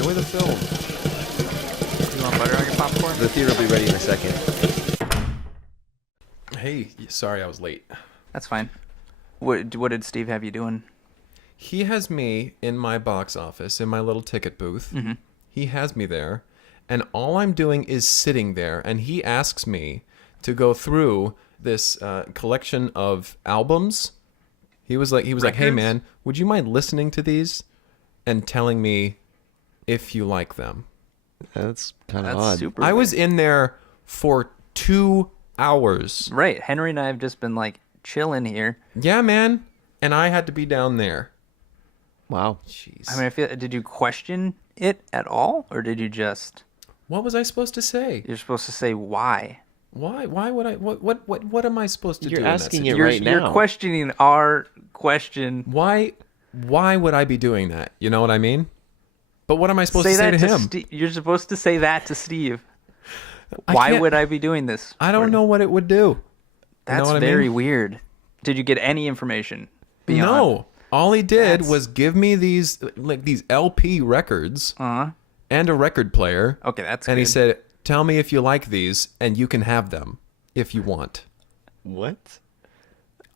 Enjoy the film. You want butter on your popcorn? The theater will be ready in a second. Hey, sorry I was late. That's fine. What did Steve have you doing? He has me in my box office, in my little ticket booth. Mm-hmm. He has me there, and all I'm doing is sitting there, and he asks me to go through this collection of albums. He was like, hey man, would you mind listening to these and telling me if you like them? That's kind of odd. Super I weird. was in there for 2 hours. Right. Henry and I have just been like chilling here. Yeah, man. And I had to be down there. Wow. Jeez. I mean, did you question it at all, or did you just? What was I supposed to say? You're supposed to say why. Why? Why would I? What am I supposed to do? You're in that asking it situation? right now. You're questioning our question. Why would I be doing that? You know what I mean? But what am I supposed to say to him? You're supposed to say that to Steve. I Why can't- would I be doing this? I don't know what it would do. That's what I very mean? weird. Did you get any information beyond? No. All he did That's- was give me these LP records Uh-huh. and a record player. Okay, that's And good. he said, "Tell me if you like these, and you can have them if you want." What?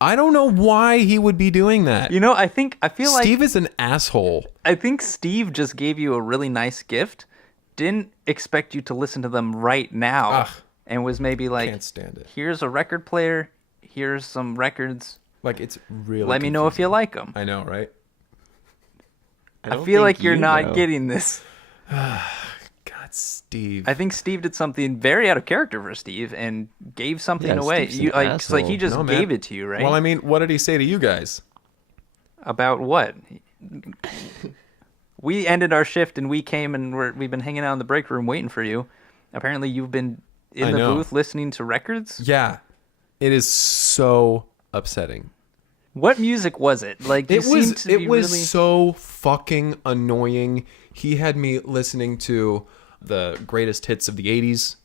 I don't know why he would be doing that. You know, I feel like Steve is an asshole. I think Steve just gave you a really nice gift. Didn't expect you to listen to them right now. Ugh. And was maybe like, Can't stand it. here's a record player. Here's some records. Like, it's really Let me know if you like them. I know, right? I feel like you're not getting this. God, Steve. I think Steve did something very out of character for Steve and gave something Yeah, away. Steve's You an like, 'cause, like he asshole. just No, man. gave it to you, right? Well, I mean, what did he say to you guys? About what? We ended our shift and we came and we've been hanging out in the break room waiting for you. Apparently, you've been in I the know. booth listening to records. Yeah. It is so upsetting. What music was it? Like you It seemed was to be really... so fucking annoying. He had me listening to the greatest hits of the 80s.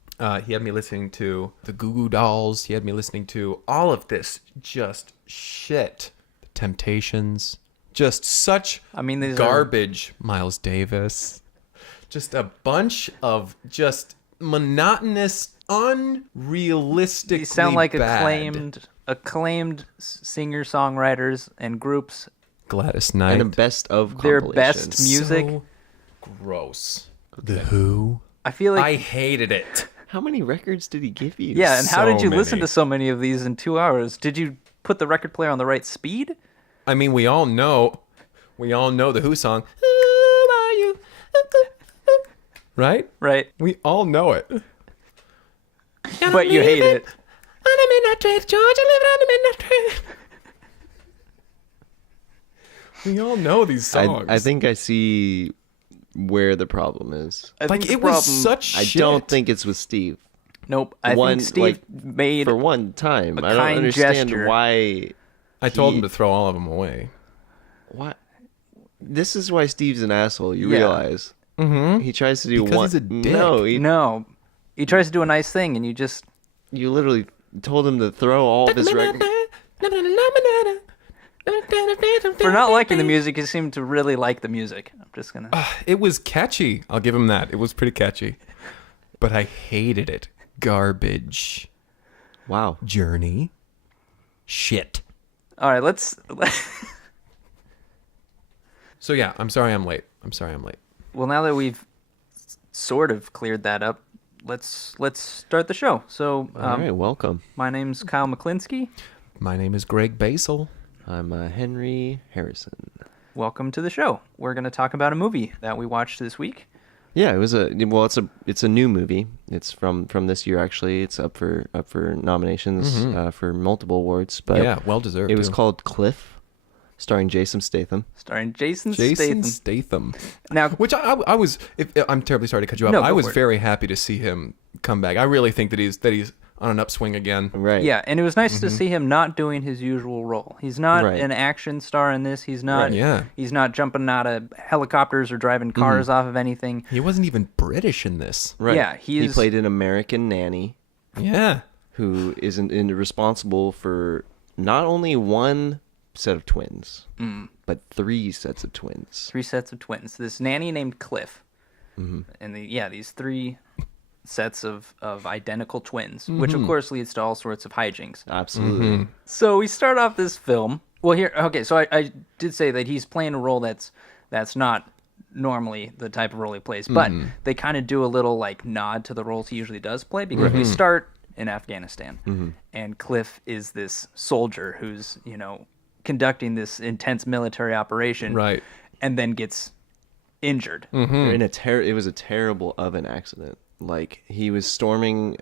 He had me listening to the Goo Goo Dolls. He had me listening to all of this just shit. The Temptations. Just such these garbage. Miles Davis. Just a bunch of just monotonous, unrealistically These sound like bad. acclaimed singer-songwriters and groups. Gladys Knight. And a best of Their compilations. best music. So gross. The Who. I feel like I hated it. How many records did he give you? yeah. And how did so you listen many. to so many of these in 2 hours? Did you put the record player on the right speed? I mean, we all know the Who song. Who are you? Right? Right. We all know it. But you hate it. On a midnight train, Georgia living on a midnight train. We all know these songs. I think I see where the problem is. I think like the it was problem- such I shit. don't think it's with Steve. Nope. I One, think Steve like, made For one time, a I don't kind understand gesture. why. I told him to throw all of them away. What? This is why Steve's an asshole. You Yeah. realize? Mm-hmm. He tries to do Because one. he's a dick. No, no. He tries to do a nice thing, and you just you literally told him to throw all of his records. for not liking the music, you seem to really like the music. I'm just gonna. It was catchy. I'll give him that. It was pretty catchy. But I hated it. Garbage. Wow. Journey. Shit. All right, let's. So yeah, I'm sorry I'm late. Well, now that we've sort of cleared that up, let's start the show. So, All right. Welcome. my name's Kyle McKlinsky. My name is Greg Basil. I'm Henry Harrison. Welcome to the show. We're going to talk about a movie that we watched this week. Yeah, it's a new movie. It's from this year actually. It's up for nominations for multiple awards. But Yeah, well deserved. it was too. called Cliff, starring Jason Statham. Starring Jason Jason Statham. Statham. Now, Which I was. I'm terribly sorry to cut you off. No, I go was for it. very happy to see him come back. I really think that he's on an upswing again. Right. yeah, and it was nice to see him not doing his usual role. He's not Right. an action star in this. He's not. Right, yeah. He's not jumping out of helicopters or driving cars off of anything. He wasn't even British in this. Right. Yeah, he played an American nanny Yeah. who isn't responsible for not only one set of twins, but 3 sets of twins. 3 sets of twins. This nanny named Cliff. And these 3 sets of identical twins, which of course leads to all sorts of hijinks. Absolutely. So we start off this film. Well, so I did say that he's playing a role that's not normally the type of role he plays, but they kind of do a little like nod to the roles he usually does play, because we start in Afghanistan, and Cliff is this soldier who's, conducting this intense military operation, Right. and then gets injured. It was a terrible oven accident. Like, he was storming,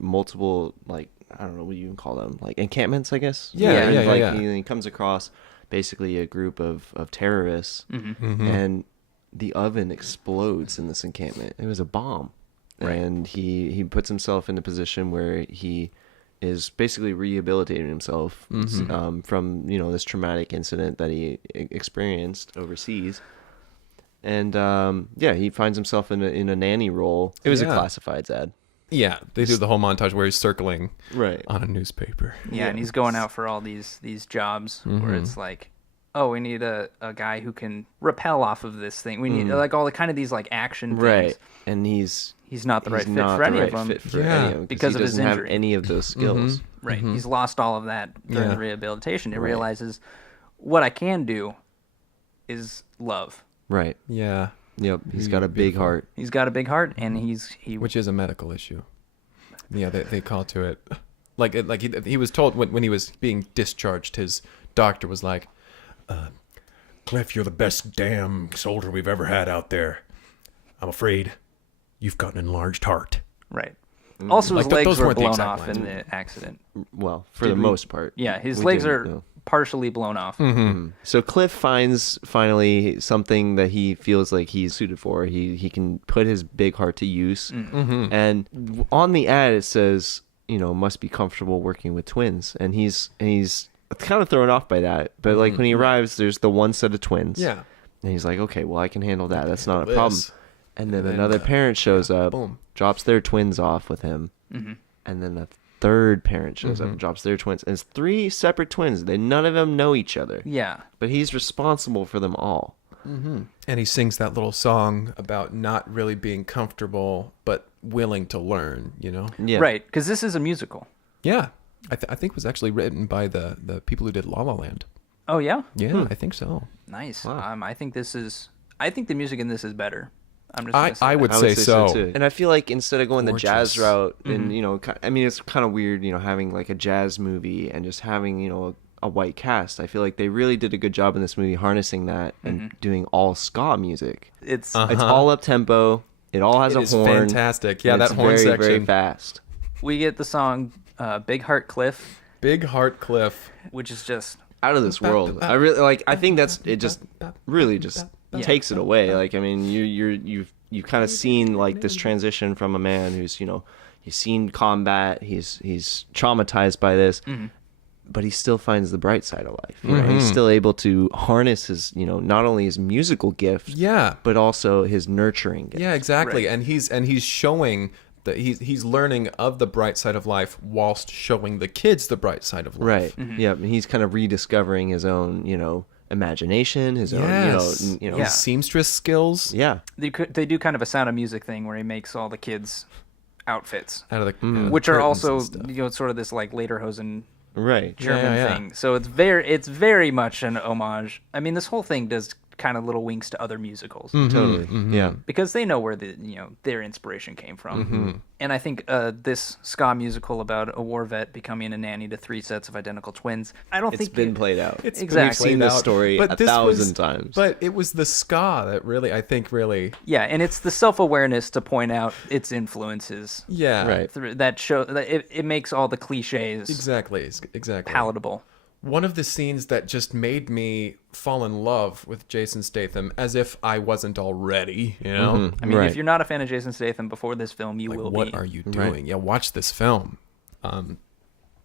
multiple, like, I don't know what you even call them, like encampments, I guess. Yeah. He comes across basically a group of terrorists, and the oven explodes in this encampment. It was a bomb. Right. And he puts himself in a position where he is basically rehabilitating himself from this traumatic incident that he experienced overseas. And he finds himself in a nanny role. It was a classifieds ad. Yeah, they do the whole montage where he's circling Right. on a newspaper. Yeah, and he's going out for all these jobs where it's like, oh, we need a guy who can rappel off of this thing. We need like all the kind of these like action things. Right. And he's not the right fit for any of them. Because of he his doesn't have injury. any of those skills. Right. He's lost all of that during Yeah. the rehabilitation. He realizes what I can do is love. Right. Yeah. Yep. He's got a big heart. He's got a big heart, and Which is a medical issue. Yeah, they call to it. Like he was told when he was being discharged, his doctor was like, Cliff, you're the best damn soldier we've ever had out there. I'm afraid you've got an enlarged heart. right. Also, his Like, legs those were weren't the blown exact off lines. in the accident. Well, for the most part. Yeah, his We legs didn't are know. partially blown off. So Cliff finds finally something that he feels like he's suited for. He can put his big heart to use. And on the ad it says, must be comfortable working with twins. And he's kind of thrown off by that. But like when he arrives, there's the one set of twins. yeah, And he's like, okay, well, I can handle that. That's not a this. problem. And then And then, another parent shows up, boom. drops their twins off with him. And then a third parent shows up and drops their twins. And it's 3 separate twins. None of them know each other. Yeah. But he's responsible for them all. and he sings that little song about not really being comfortable but willing to learn. Yeah. Right, because this is a musical. Yeah, I think it was actually written by the people who did La La Land. Oh, yeah? Yeah, I think so. Nice. Wow. I think the music in this is better. I'm just gonna say I that. would I say so. too. And I feel like instead of going the jazz Gorgeous. route, and it's kind of weird, having like a jazz movie and just having a white cast. I feel like they really did a good job in this movie harnessing that and doing all ska music. It's It's all up tempo. It all has It a is horn. fantastic. Yeah, and that it's horn very, section. very fast. we get the song Big Heart Cliff, Big Heart Cliff. which is just Out of this world. I really like. I think that's it. Just really just takes it away. Like, I mean, you've kind of seen like this transition from a man who's he's seen combat. He's traumatized by this. But he still finds the bright side of life. He's still able to harness his, not only his musical gift, Yeah. but also his nurturing gift. Yeah, exactly. Right. And he's showing that he's learning of the bright side of life whilst showing the kids the bright side of Right. life. Yeah. And he's kind of rediscovering his own, imagination, his Yes. own, Yeah. His seamstress skills yeah. they do kind of a Sound of Music thing where he makes all the kids outfits, out of the which are curtains also and stuff. sort of this like Lederhosen Right. German yeah. thing. So it's very much an homage. I mean, this whole thing does kind of little winks to other musicals Totally. Yeah. because they know where their inspiration came from. And I think this ska musical about a war vet becoming a nanny to 3 sets of identical twins. I don't It's think been played out. It's Exactly. We've seen this out. story But a this was- 1,000 times. But it was the ska that really, I think, Yeah, and it's the self-awareness to point out its influences. yeah, Right. That show that it makes all the cliches exactly. palatable. One of the scenes that just made me fall in love with Jason Statham, as if I wasn't already, I mean, Right. if you're not a fan of Jason Statham before this film, you Like, will what be. are you doing? Yeah, watch this film.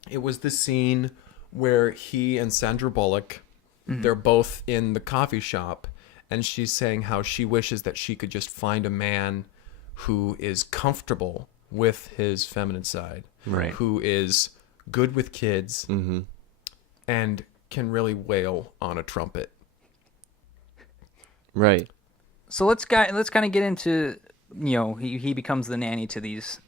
It was the scene where he and Sandra Bullock, they're both in the coffee shop, and she's saying how she wishes that she could just find a man who is comfortable with his feminine side, Right. who is good with kids, and can really wail on a trumpet. right. So let's kind of get into he becomes the nanny to these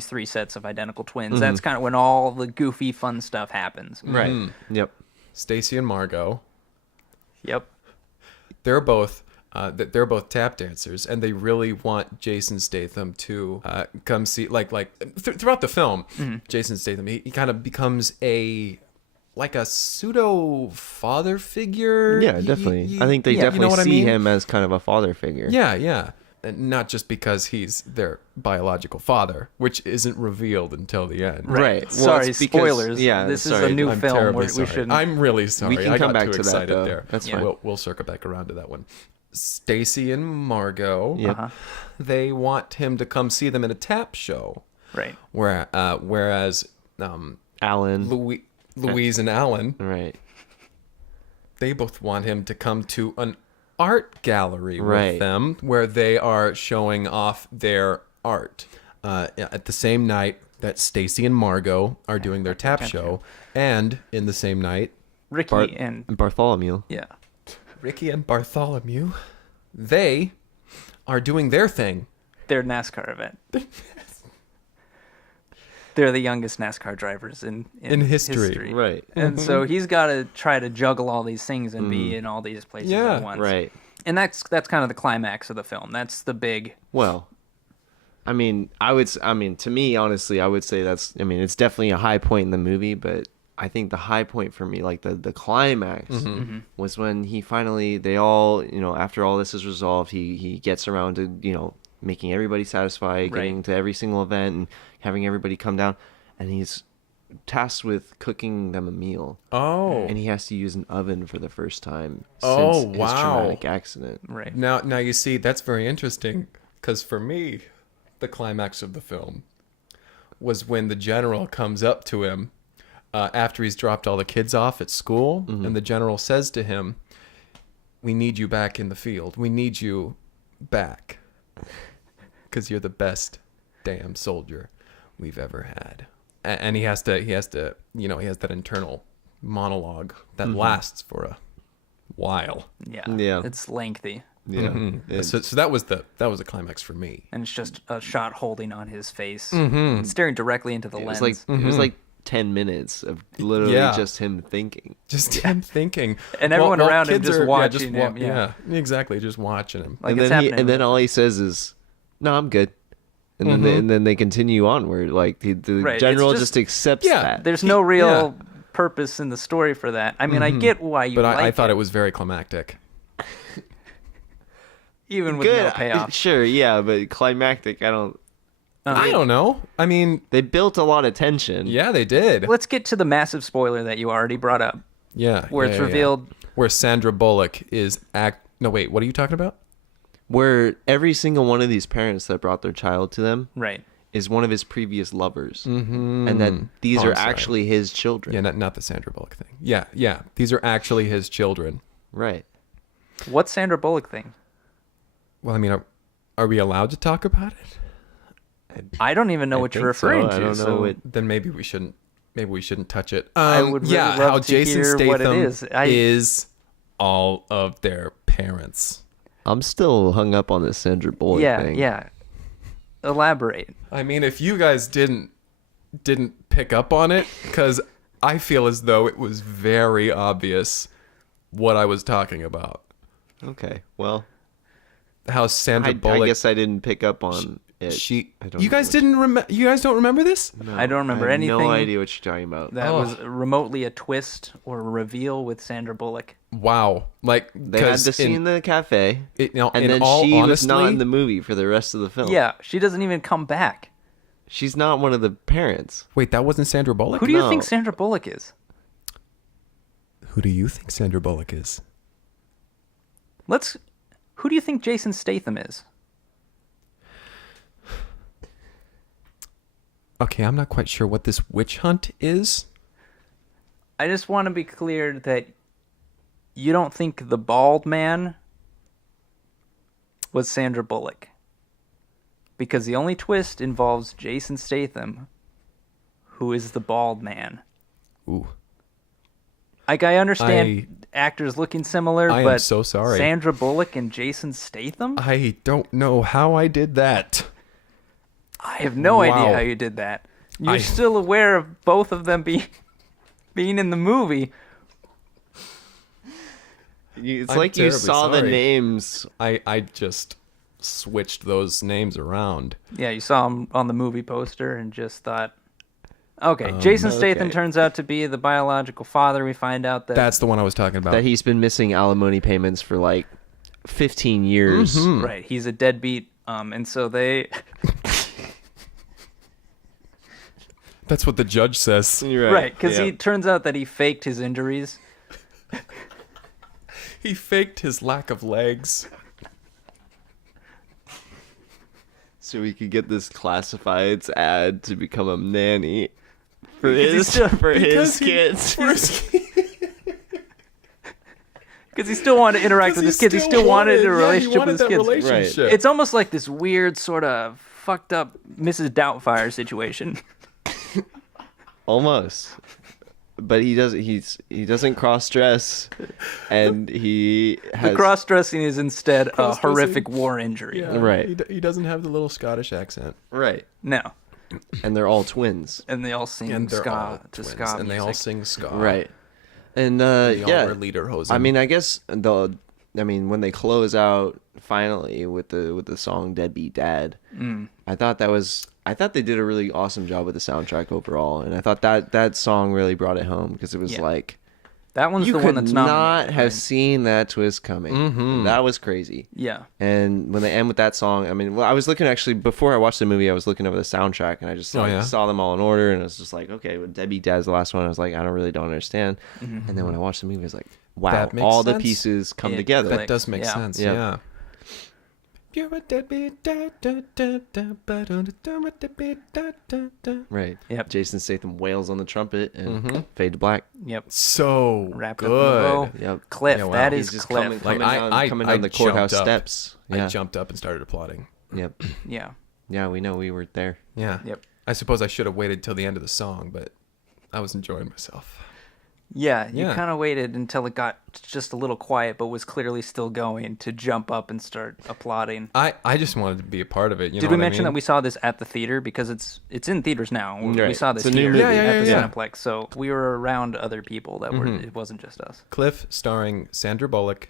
three sets of identical twins. That's kind of when all the goofy fun stuff happens. Right. Yep. Stacy and Margot, Yep. they're both tap dancers, and they really want Jason Statham to come see. Throughout the film, Jason Statham he kind of becomes a pseudo father figure. Yeah, definitely. I think they definitely know what see I mean? him as kind of a father figure. Yeah. And not just because he's their biological father, which isn't revealed until the end. Right. Well, Sorry, it's because- spoilers. yeah, This sorry. is a new I'm film. terribly We sorry. shouldn't. I'm really sorry. We can I come got back too to that, excited though. there. That's fine. We'll circle back around to that one. Stacy and Margot, Yep. they want him to come see them in a tap show. Right. Whereas Alan. Louise and Alan, Right. they both want him to come to an art gallery Right. with them where they are showing off their art. At the same night that Stacy and Margot are doing their tap show, and in the same night, Ricky and Bartholomew. yeah. Ricky and Bartholomew, they are doing their thing. Their NASCAR event. They're the youngest NASCAR drivers in history. Right. And so he's got to try to juggle all these things and be in all these places Yeah. at once. Right. And that's kind of the climax of the film. That's the big. Well, to me, honestly, I would say it's definitely a high point in the movie, but I think the high point for me, like the climax, was when he finally, they all, after all this is resolved, he gets around to, making everybody satisfied, getting to every single event and having everybody come down, and he's tasked with cooking them a meal. Oh. And he has to use an oven for the first time Oh, since his wow. traumatic accident. Right. Now you see, that's very interesting, because for me, the climax of the film was when the general comes up to him after he's dropped all the kids off at school, and the general says to him, "We need you back in the field. We need you back, because you're the best damn soldier we've ever had." And he has that internal monologue that lasts for a while. Yeah. Yeah. It's lengthy. Yeah. So that was the climax for me. And it's just a shot holding on his face, staring directly into the It lens. was it was like 10 minutes of literally just him thinking. Just him thinking, And everyone while around him kids just are- watching yeah, him, yeah. Exactly, just watching him. Like and it's then happening. then all he says is, "No, I'm good." And then they continue onward. Like the Right, it's general just- just accepts Yeah, that. There's no real purpose in the story for that. I mean, I get why you But like I thought it was very climactic. even with Good. no payoff. Sure, yeah, but climactic, I don't. I don't know. I mean, They built a lot of tension. yeah, they did. Let's get to the massive spoiler that you already brought up, Yeah, where it's yeah. revealed. Where Sandra Bullock is No, wait. What are you talking about? Where every single one of these parents that brought their child to them Right. is one of his previous lovers, and that these Oh, are I'm sorry. actually his children. Yeah, not the Sandra Bullock thing. Yeah. These are actually his children. Right. What's Sandra Bullock thing? Well, I mean, are we allowed to talk about it? I don't even know what you're think so. referring I to. don't know so what- Then maybe we shouldn't. Maybe we shouldn't touch it. I would really love how to Jason hear Statham what it is. is all of their parents. I'm still hung up on this Sandra Bullock thing. Yeah. Elaborate. I mean, if you guys didn't pick up on it, because I feel as though it was very obvious what I was talking about. Okay. Well, How Sandra I Bullock. guess I didn't pick up on it. I don't You know guys what- didn't remember? You guys don't remember this? No, I don't remember have anything No idea what you're talking about. That was remotely a twist or a reveal with Sandra Bullock. Wow! Like They had the scene in the cafe, and and then all she was not honestly- in the movie for the rest of the film. Yeah, she doesn't even come back. She's not one of the parents. Wait, that wasn't Sandra Bullock. Who do you No. think Sandra Bullock is? Who do you think Sandra Bullock is? Who do you think Jason Statham is? Okay, I'm not quite sure what this witch hunt is. I just want to be clear that you don't think the bald man was Sandra Bullock. Because the only twist involves Jason Statham, who is the bald man. Ooh. Like, I understand actors looking similar, I am but so sorry. Sandra Bullock and Jason Statham? I don't know how I did that. I have no Wow. idea how you did that. You're still aware of both of them being in the movie. It's I'm like you terribly saw the sorry. names. I just switched those names around. Yeah, you saw him on the movie poster and just thought, okay, Jason Statham okay. turns out to be the biological father. We find out that That's the one I was talking about. That he's been missing alimony payments for like 15 years. right, he's a deadbeat, and so they That's what the judge says. right, because he turns out that he faked his injuries. He faked his lack of legs. So he could get this classifieds ad to become a nanny for Because he's his still- his kids. Because he still wanted to interact with his kids. He still wanted a relationship with his kids. Relationship. It's almost like this weird sort of fucked up Mrs. Doubtfire situation. Almost. But he doesn't cross dress, and he has The cross-dressing is instead a Cross-dressing? horrific war injury. Yeah, Right. He doesn't have the little Scottish accent. right, No. and they're all twins, And they all sing And they're all ska to twins, ska and they all music. sing ska. right, and They all yeah. wear lederhosen. I mean, I guess when they close out finally with the song "Deadbeat Dad," I thought they did a really awesome job with the soundtrack overall, and I thought that song really brought it home because it was Yeah. like That one's you the could one that's not nominated, have right? seen that twist coming. That was crazy. Yeah. And when they end with that song, I mean, well, I was looking actually before I watched the movie, I was looking over the soundtrack, and I just saw them all in order, and I was just like, okay, well, Debbie Dad's the last one. I was like, I don't understand. And then when I watched the movie, I was like, wow, That makes all the sense. pieces come It together. clicked. that does make Yeah. sense. Yeah. Yeah. You're a deadbeat. Da, da, da, da, ba, da, da, da, deadbeat, da, da, da. Right. Yep. Jason Statham wails on the trumpet and fade to black. Yep. So Wrapped up in a bow. good. Yep. Cliff. Yeah, wow. That He's is just Cliff. coming Like, down, the courthouse jumped up. steps. Yeah. I jumped up and started applauding. Yep. Yeah. Yeah, we know we were there. Yeah. Yep. I suppose I should have waited till the end of the song, but I was enjoying myself. Yeah, you Yeah. kind of waited until it got just a little quiet, but was clearly still going to jump up and start applauding. I just wanted to be a part of it. You Did know we what I mention mean? that we saw this at the theater because it's in theaters now? We Right. saw this It's a new here movie. at the Yeah. Cineplex, so we were around other people that were. It wasn't just us. Cliff, starring Sandra Bullock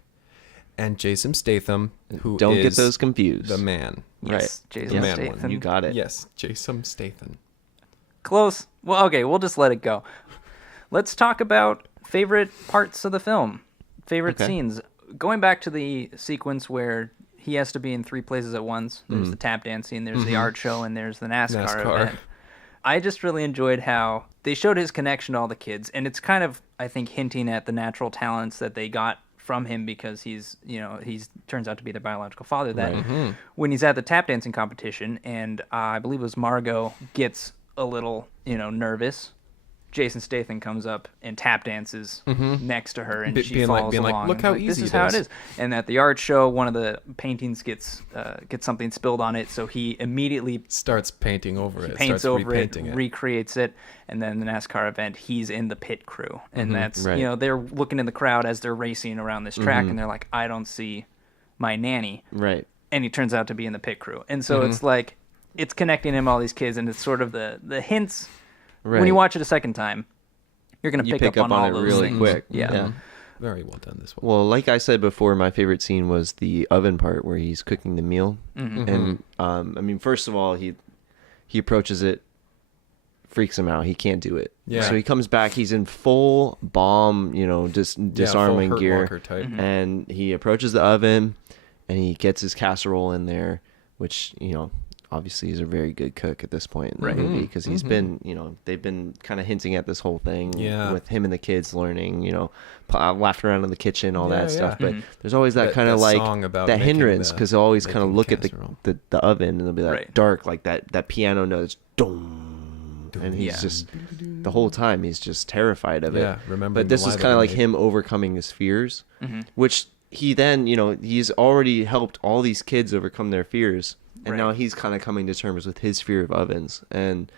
and Jason Statham, who Don't get is those confused. the man. Yes, Right. Jason The man Statham. one. You got it. Yes, Jason Statham. Close. Well, okay, we'll just let it go. Let's talk about favorite parts of the film, favorite Okay. scenes. Going back to the sequence where he has to be in three places at once. There's the tap dancing, there's the art show, and there's the NASCAR event. I just really enjoyed how they showed his connection to all the kids, and it's kind of, I think, hinting at the natural talents that they got from him because he's turns out to be their biological father. That when he's at the tap dancing competition, and I believe it was Margot gets a little nervous, Jason Statham comes up and tap dances next to her, and she being follows like, along. "Look how This easy is it how is." it is. And at the art show, one of the paintings gets something spilled on it, so he immediately Starts painting over it. paints starts over it, repainting it. recreates it, and then the NASCAR event, he's in the pit crew, and that's Right. they're looking in the crowd as they're racing around this track, and they're like, I don't see my nanny, Right. and he turns out to be in the pit crew, and so it's like it's connecting him all these kids, and it's sort of the hints. Right. When you watch it a second time, you're gonna You pick up on all it those really things. quick. Yeah. Very well done, this one. Well, like I said before, my favorite scene was the oven part where he's cooking the meal. And I mean, first of all, he approaches it, freaks him out. He can't do it. Yeah. So he comes back. He's in full bomb, disarming full Hurt gear, Locker type. and he approaches the oven, and he gets his casserole in there, which obviously he's a very good cook at this point in the movie because he's been, they've been kind of hinting at this whole thing Yeah. with him and the kids learning, laughing around in the kitchen, all that Yeah, stuff. yeah. But there's always that kind of that like song about that making hindrance the- because they'll always kind of making look the at casserole. the oven and they'll be like Right. dark, like that piano note, dum, and he's Yeah. just the whole time he's just terrified of it. Yeah, remembering But this the is lie that kind of he like made. him overcoming his fears, which he then, he's already helped all these kids overcome their fears, and Right. now he's kind of coming to terms with his fear of ovens, and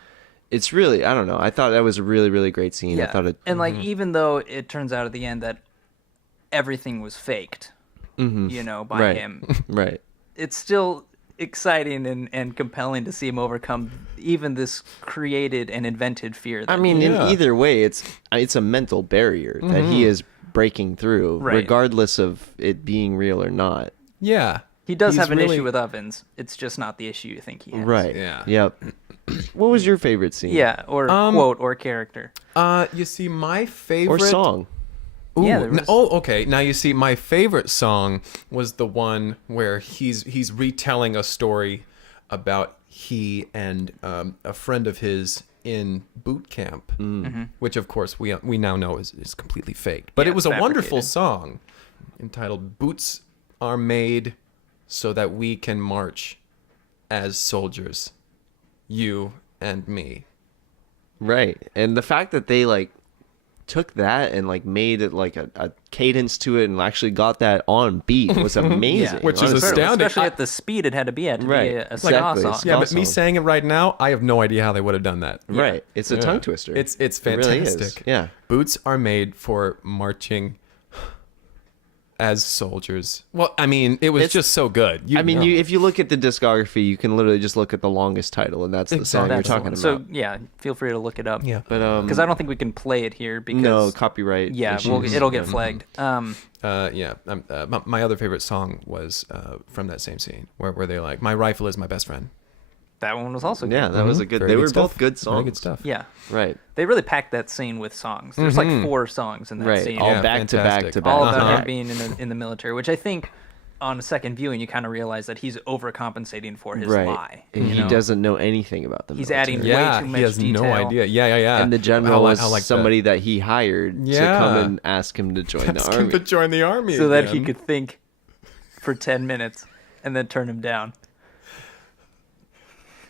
it's really, I don't know. I thought that was a really, really great scene. I thought it, and like even though it turns out at the end that everything was faked, you know, by right, him, right. it's still exciting and compelling to see him overcome even this created and invented fear. That I mean, in Yeah. either way, it's a mental barrier that he is breaking through, Right. regardless of it being real or not. Yeah. he does He's have an really- issue with ovens. It's just not the issue you think he has. Right. Yeah. Yep. What was your favorite scene? Yeah, or quote or character. You see, my favorite Or song? Ooh, Yeah, there was- okay. Now you see, my favorite song was the one where he's retelling a story about he and a friend of his in boot camp, which of course we now know is completely faked. But Yeah, it was a wonderful fabricated. song entitled "Boots Are Made So That We Can March as Soldiers, You and Me." Right. And the fact that they like took that and like made it like a cadence to it and actually got that on beat was amazing. Which is honestly. astounding. Especially at the speed it had to be at to Right. be a Exactly. ska song. Yeah, but me Awesome. saying it right now, I have no idea how they would have done that. Right. It's a tongue twister. It's It really is. fantastic. Yeah. Boots are made for marching as soldiers. Well, I mean, it was It's- just so good. I mean, if you look at the discography, you can literally just look at the longest title, and that's the song you're That's the talking one. about. So yeah, feel free to look it up. yeah. but Because I don't think we can play it here because no copyright. yeah, issues. well, it'll get flagged. My other favorite song was from that same scene where they're like, "My rifle is my best friend." That one was also good. Yeah, that was a good. Very They good were stuff. both good songs. Very good stuff. Yeah. Right. They really packed that scene with songs. There's like 4 songs in that Right. scene. All Yeah, back to back fantastic. to back. all about Uh-huh. him being in the military, which I think on a second viewing you kind of realize that he's overcompensating for his Right. lie. And you he know? doesn't know anything about them. He's adding Yeah, way too much he has detail. no idea. Yeah. And the general was I like somebody that he hired to Yeah. come and ask him to join the Ask him army. to join the army so that he again. could think for 10 minutes and then turn him down.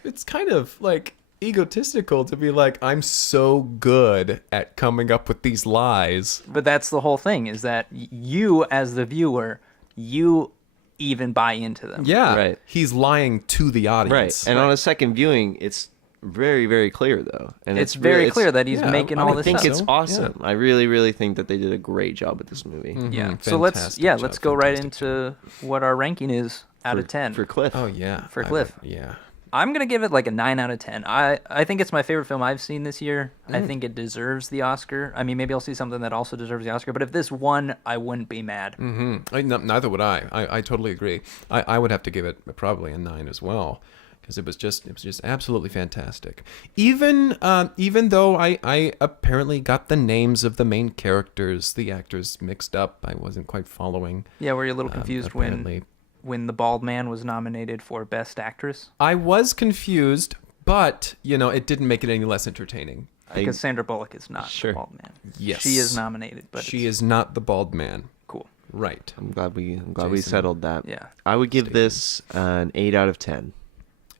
It's kind of like egotistical to be like, I'm so good at coming up with these lies. But that's the whole thing, is that you as the viewer, you even buy into them. Yeah, Right. He's lying to the Right. audience. And on a second viewing, it's very, very clear though. And It's very really- clear that he's yeah, making I all would this I think stuff. it's So, awesome. I really, really think that they did a great job with this movie. Yeah. Mhm, So let's fantastic let's job, go right fantastic into what our ranking is out of 10. For Cliff. Oh yeah, For Cliff. Yeah. I'm gonna give it like a 9 out of 10. I think it's my favorite film I've seen this year. I think it deserves the Oscar. I mean, maybe I'll see something that also deserves the Oscar. But if this won, I wouldn't be mad. Neither would I. I totally agree. I would have to give it probably a 9 as well, because it was just absolutely fantastic. Even though I apparently got the names of the main characters, the actors mixed up. I wasn't quite following. Yeah, were you a little confused when apparently. the bald man was nominated for Best Actress? I was confused, but it didn't make it any less entertaining. Because Sandra Bullock is not Sure. the bald man. Yes. She is nominated, but She is not the bald man. cool. Right. I'm glad we Jason. settled that. Yeah. I would give this an 8 out of 10.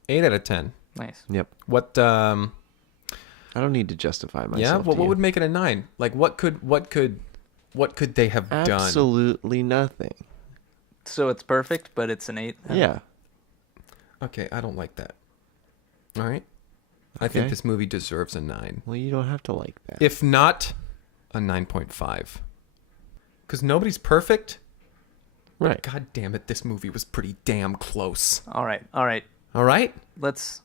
8 out of 10. Nice. Yep. What? I don't need to justify myself. Yeah. to What you. would make it a 9? Like what could they have done? Absolutely nothing. So it's perfect, but it's an 8. Yeah. Okay, I don't like that. All right. I think Okay. this movie deserves a 9. Well, you don't have to like that. If not, a 9.5. Because nobody's perfect. Right. God damn it, this movie was pretty damn close. All right. All right. All right? Let's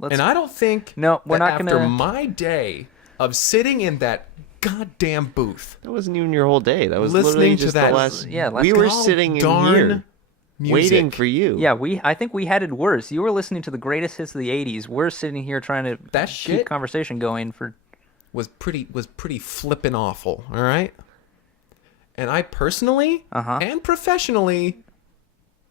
And I don't think No, we're that not after gonna- my day of sitting in that goddamn booth, That wasn't even your whole day. That was Listening literally to just that- the last. Yeah, we last were God sitting in darn here music. waiting for you. Yeah, I think we had it worse. You were listening to the greatest hits of the 80s. We're sitting here trying to That keep shit- conversation going for was pretty flippin' awful, all right? And I personally Uh-huh. and professionally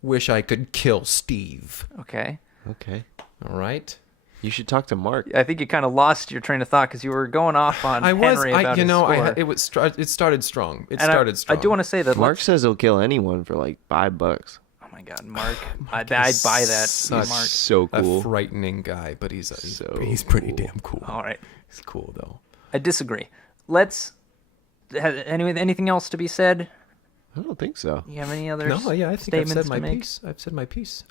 wish I could kill Steve. okay. Okay. All right? You should talk to Mark. I think you kind of lost your train of thought because you were going off on I was Henry about his score. it started strong. It And started strong. I do want to say that Mark says he'll kill anyone for like $5. Oh my God, Mark! I'd buy that, such Mark. So a cool. frightening guy, but he's So pretty cool. damn cool. All right, He's cool though. I disagree. Let's. Anything else to be said? I don't think so. You have any other No, yeah, I think I've statements said to my make? piece. I've said my piece.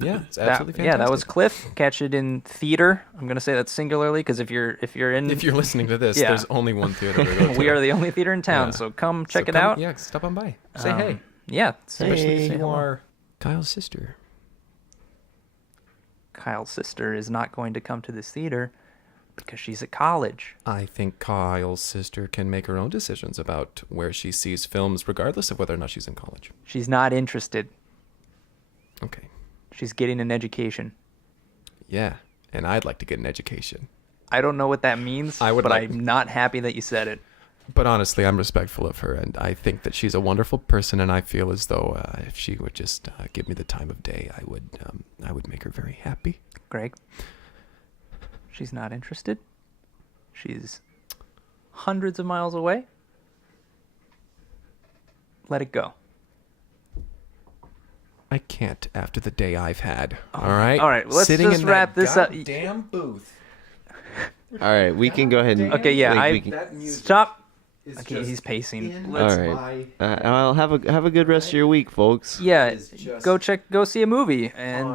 Yeah, it's absolutely fantastic. Yeah, that was Cliff. Catch it in theater. I'm gonna say that singularly because if you're in, If you're listening to this, Yeah. there's only one theater to go to. we are the only theater in town, Yeah. so come check So it come- out. Yeah, stop on by. Say hey. Yeah, Especially Hey. if say you hello. are Kyle's sister. Kyle's sister is not going to come to this theater because she's at college. I think Kyle's sister can make her own decisions about where she sees films, regardless of whether or not she's in college. She's not interested. Okay. She's getting an education. Yeah, and I'd like to get an education. I don't know what that means, I would but like- I'm not happy that you said it. But honestly, I'm respectful of her, and I think that she's a wonderful person, and I feel as though if she would just give me the time of day, I would make her very happy. Greg, she's not interested. She's hundreds of miles away. Let it go. I can't after the day I've had. All right? All right, let's Sitting just in wrap that this up. Damn booth. All right, we can go ahead and. Okay, yeah, like, I we can- stop. Okay, he's pacing. All right. I'll have a good rest of your week, folks. Yeah, is just go see a movie, and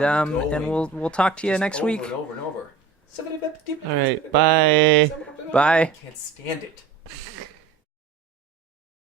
we'll talk to you next week. Over and over. All right, bye. Bye. Can't stand it.